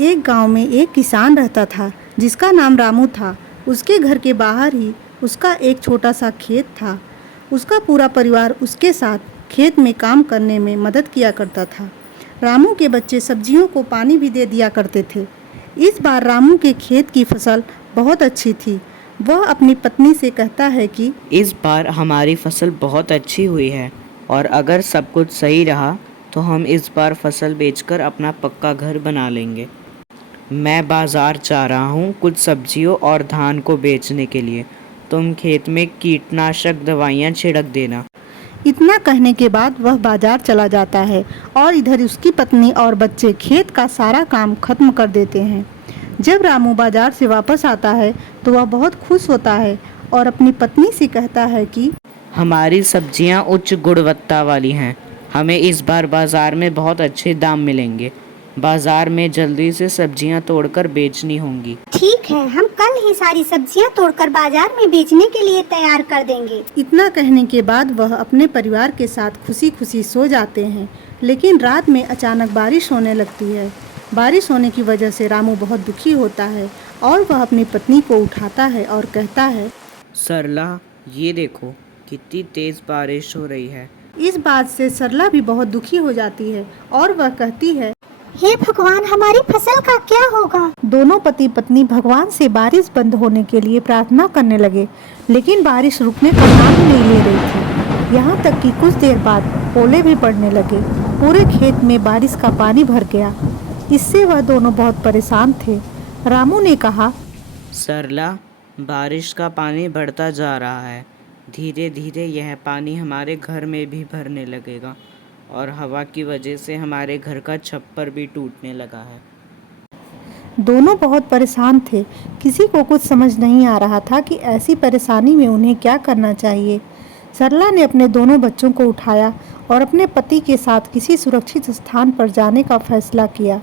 एक गांव में एक किसान रहता था जिसका नाम रामू था। उसके घर के बाहर ही उसका एक छोटा सा खेत था। उसका पूरा परिवार उसके साथ खेत में काम करने में मदद किया करता था। रामू के बच्चे सब्जियों को पानी भी दे दिया करते थे। इस बार रामू के खेत की फसल बहुत अच्छी थी। वह अपनी पत्नी से कहता है कि इस बार हमारी फसल बहुत अच्छी हुई है और अगर सब कुछ सही रहा तो हम इस बार फसल बेचकर अपना पक्का घर बना लेंगे। मैं बाज़ार जा रहा हूँ कुछ सब्जियों और धान को बेचने के लिए। तुम खेत में कीटनाशक दवाइयाँ छिड़क देना। इतना कहने के बाद वह बाजार चला जाता है और इधर उसकी पत्नी और बच्चे खेत का सारा काम खत्म कर देते हैं। जब रामू बाजार से वापस आता है तो वह बहुत खुश होता है और अपनी पत्नी से कहता है कि हमारी सब्जियाँ उच्च गुणवत्ता वाली हैं। हमें इस बार बाज़ार में बहुत अच्छे दाम मिलेंगे। बाज़ार में जल्दी से सब्जियाँ तोड़कर बेचनी होंगी। ठीक है, हम कल ही सारी सब्जियां तोड़कर बाजार में बेचने के लिए तैयार कर देंगे। इतना कहने के बाद वह अपने परिवार के साथ खुशी खुशी सो जाते हैं। लेकिन रात में अचानक बारिश होने लगती है। बारिश होने की वजह से रामू बहुत दुखी होता है और वह अपनी पत्नी को उठाता है और कहता है, सरला, ये देखो कितनी तेज़ बारिश हो रही है। इस बात से सरला भी बहुत दुखी हो जाती है और वह कहती है, हे भगवान, हमारी फसल का क्या होगा। दोनों पति पत्नी भगवान से बारिश बंद होने के लिए प्रार्थना करने लगे, लेकिन बारिश रुकने का नाम ही नहीं ले रही थी। यहाँ तक कि कुछ देर बाद ओले भी पड़ने लगे। पूरे खेत में बारिश का पानी भर गया। इससे वह दोनों बहुत परेशान थे। रामू ने कहा, सरला, बारिश का पानी बढ़ता जा रहा है। धीरे धीरे यह पानी हमारे घर में भी भरने लगेगा और हवा की वजह से हमारे घर का छप्पर भी टूटने लगा है। दोनों बहुत परेशान थे। किसी को कुछ समझ नहीं आ रहा था कि ऐसी परेशानी में उन्हें क्या करना चाहिए। सरला ने अपने दोनों बच्चों को उठाया और अपने पति के साथ किसी सुरक्षित स्थान पर जाने का फैसला किया।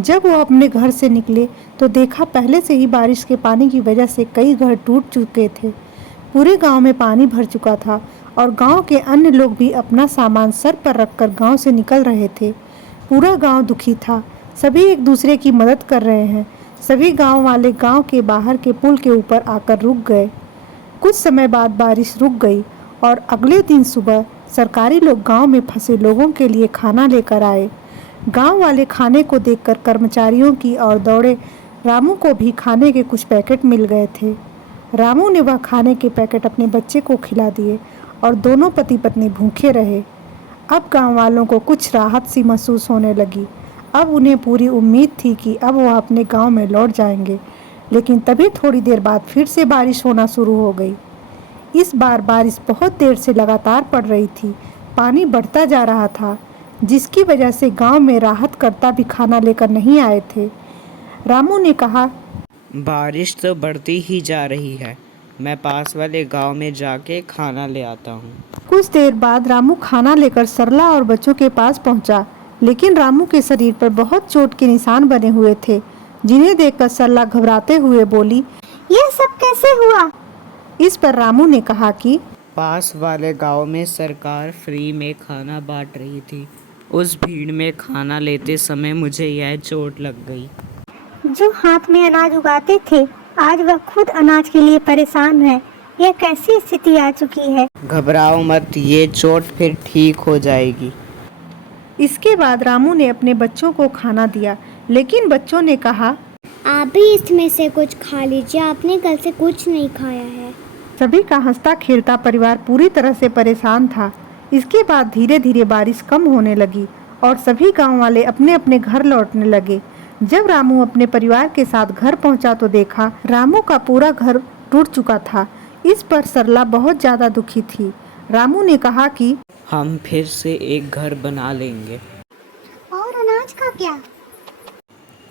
जब वो अपने घर से निकले तो देखा पहले से ही बारिश के पानी की वजह से कई घर टूट चुके थे। पूरे गांव में पानी भर चुका था और गांव के अन्य लोग भी अपना सामान सर पर रखकर गांव से निकल रहे थे। पूरा गांव दुखी था। सभी एक दूसरे की मदद कर रहे हैं। सभी गांव वाले गांव के बाहर के पुल के ऊपर आकर रुक गए। कुछ समय बाद बारिश रुक गई और अगले दिन सुबह सरकारी लोग गांव में फंसे लोगों के लिए खाना लेकर आए। गांव वाले खाने को देखकर कर्मचारियों की ओर दौड़े। रामू को भी खाने के कुछ पैकेट मिल गए थे। रामू ने वह खाने के पैकेट अपने बच्चे को खिला दिए और दोनों पति पत्नी भूखे रहे। अब गांव वालों को कुछ राहत सी महसूस होने लगी। अब उन्हें पूरी उम्मीद थी कि अब वह अपने गांव में लौट जाएंगे। लेकिन तभी थोड़ी देर बाद फिर से बारिश होना शुरू हो गई। इस बार बारिश बहुत देर से लगातार पड़ रही थी। पानी बढ़ता जा रहा था, जिसकी वजह से गांव में राहतकर्ता भी खाना लेकर नहीं आए थे। रामू ने कहा, बारिश तो बढ़ती ही जा रही है। मैं पास वाले गांव में जाके खाना ले आता हूँ। कुछ देर बाद रामू खाना लेकर सरला और बच्चों के पास पहुंचा, लेकिन रामू के शरीर पर बहुत चोट के निशान बने हुए थे, जिन्हें देखकर सरला घबराते हुए बोली, यह सब कैसे हुआ। इस पर रामू ने कहा कि पास वाले गांव में सरकार फ्री में खाना बांट रही थी। उस भीड़ में खाना लेते समय मुझे यह चोट लग गई। जो हाथ में अनाज उगाते थे, आज वह खुद अनाज के लिए परेशान है। यह कैसी स्थिति आ चुकी है। घबराओ मत, ये चोट फिर ठीक हो जाएगी। इसके बाद रामू ने अपने बच्चों को खाना दिया, लेकिन बच्चों ने कहा, आप भी इसमें से कुछ खा लीजिए, आपने कल से कुछ नहीं खाया है। सभी का हंसता खेलता परिवार पूरी तरह से परेशान था। इसके बाद धीरे धीरे बारिश कम होने लगी और सभी गांव वाले अपने अपने घर लौटने लगे। जब रामू अपने परिवार के साथ घर पहुंचा तो देखा रामू का पूरा घर टूट चुका था। इस पर सरला बहुत ज्यादा दुखी थी। रामू ने कहा कि हम फिर से एक घर बना लेंगे। और अनाज का क्या।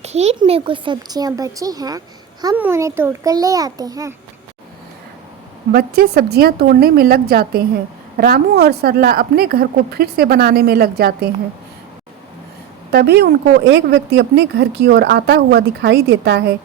खेत में कुछ सब्जियां बची हैं, हम उन्हें तोड़कर ले आते हैं। बच्चे सब्जियां तोड़ने में लग जाते हैं। रामू और सरला अपने घर को फिर से बनाने में लग जाते हैं। तभी उनको एक व्यक्ति अपने घर की ओर आता हुआ दिखाई देता है।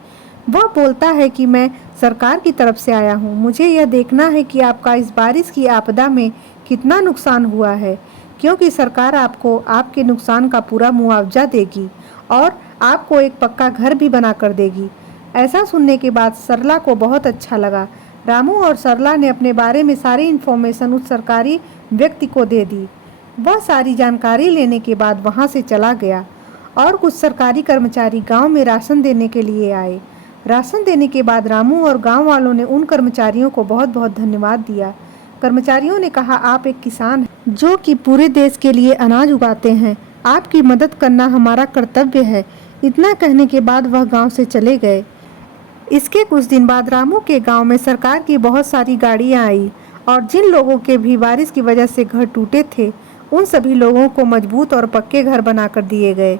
वह बोलता है कि मैं सरकार की तरफ से आया हूँ। मुझे यह देखना है कि आपका इस बारिश की आपदा में कितना नुकसान हुआ है, क्योंकि सरकार आपको आपके नुकसान का पूरा मुआवजा देगी और आपको एक पक्का घर भी बना कर देगी। ऐसा सुनने के बाद सरला को बहुत अच्छा लगा। रामू और सरला ने अपने बारे में सारी इन्फॉर्मेशन उस सरकारी व्यक्ति को दे दी। वह सारी जानकारी लेने के बाद वहां से चला गया और कुछ सरकारी कर्मचारी गांव में राशन देने के लिए आए। राशन देने के बाद रामू और गांव वालों ने उन कर्मचारियों को बहुत बहुत धन्यवाद दिया। कर्मचारियों ने कहा, आप एक किसान हैं जो कि पूरे देश के लिए अनाज उगाते हैं, आपकी मदद करना हमारा कर्तव्य है। इतना कहने के बाद वह गांव से चले गए। इसके कुछ दिन बाद रामू के गांव में सरकार की बहुत सारी गाड़ियां आई और जिन लोगों के भी बारिश की वजह से घर टूटे थे उन सभी लोगों को मजबूत और पक्के घर बनाकर दिए गए।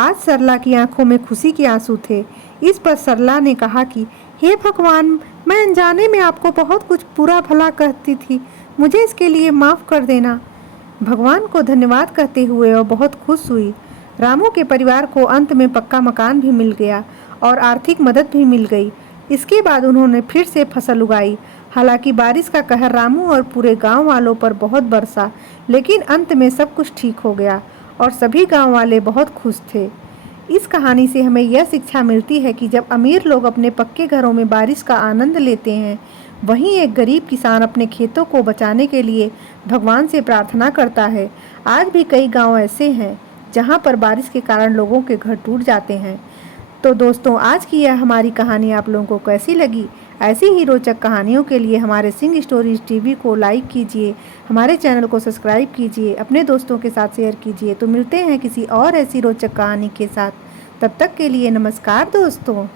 आज सरला की आंखों में खुशी के आंसू थे। इस पर सरला ने कहा कि हे भगवान, मैं अनजाने में आपको बहुत कुछ बुरा भला कहती थी, मुझे इसके लिए माफ़ कर देना। भगवान को धन्यवाद कहते हुए वह बहुत खुश हुई। रामू के परिवार को अंत में पक्का मकान भी मिल गया और आर्थिक मदद भी मिल गई। इसके बाद उन्होंने फिर से फसल उगाई। हालांकि बारिश का कहर रामू और पूरे गांव वालों पर बहुत बरसा, लेकिन अंत में सब कुछ ठीक हो गया और सभी गांव वाले बहुत खुश थे। इस कहानी से हमें यह शिक्षा मिलती है कि जब अमीर लोग अपने पक्के घरों में बारिश का आनंद लेते हैं, वहीं एक गरीब किसान अपने खेतों को बचाने के लिए भगवान से प्रार्थना करता है। आज भी कई गांव ऐसे हैं जहां पर बारिश के कारण लोगों के घर टूट जाते हैं। तो दोस्तों, आज की यह हमारी कहानी आप लोगों को कैसी लगी? ऐसी ही रोचक कहानियों के लिए हमारे सिंह स्टोरीज टीवी को लाइक कीजिए, हमारे चैनल को सब्सक्राइब कीजिए, अपने दोस्तों के साथ शेयर कीजिए। तो मिलते हैं किसी और ऐसी रोचक कहानी के साथ। तब तक के लिए नमस्कार दोस्तों।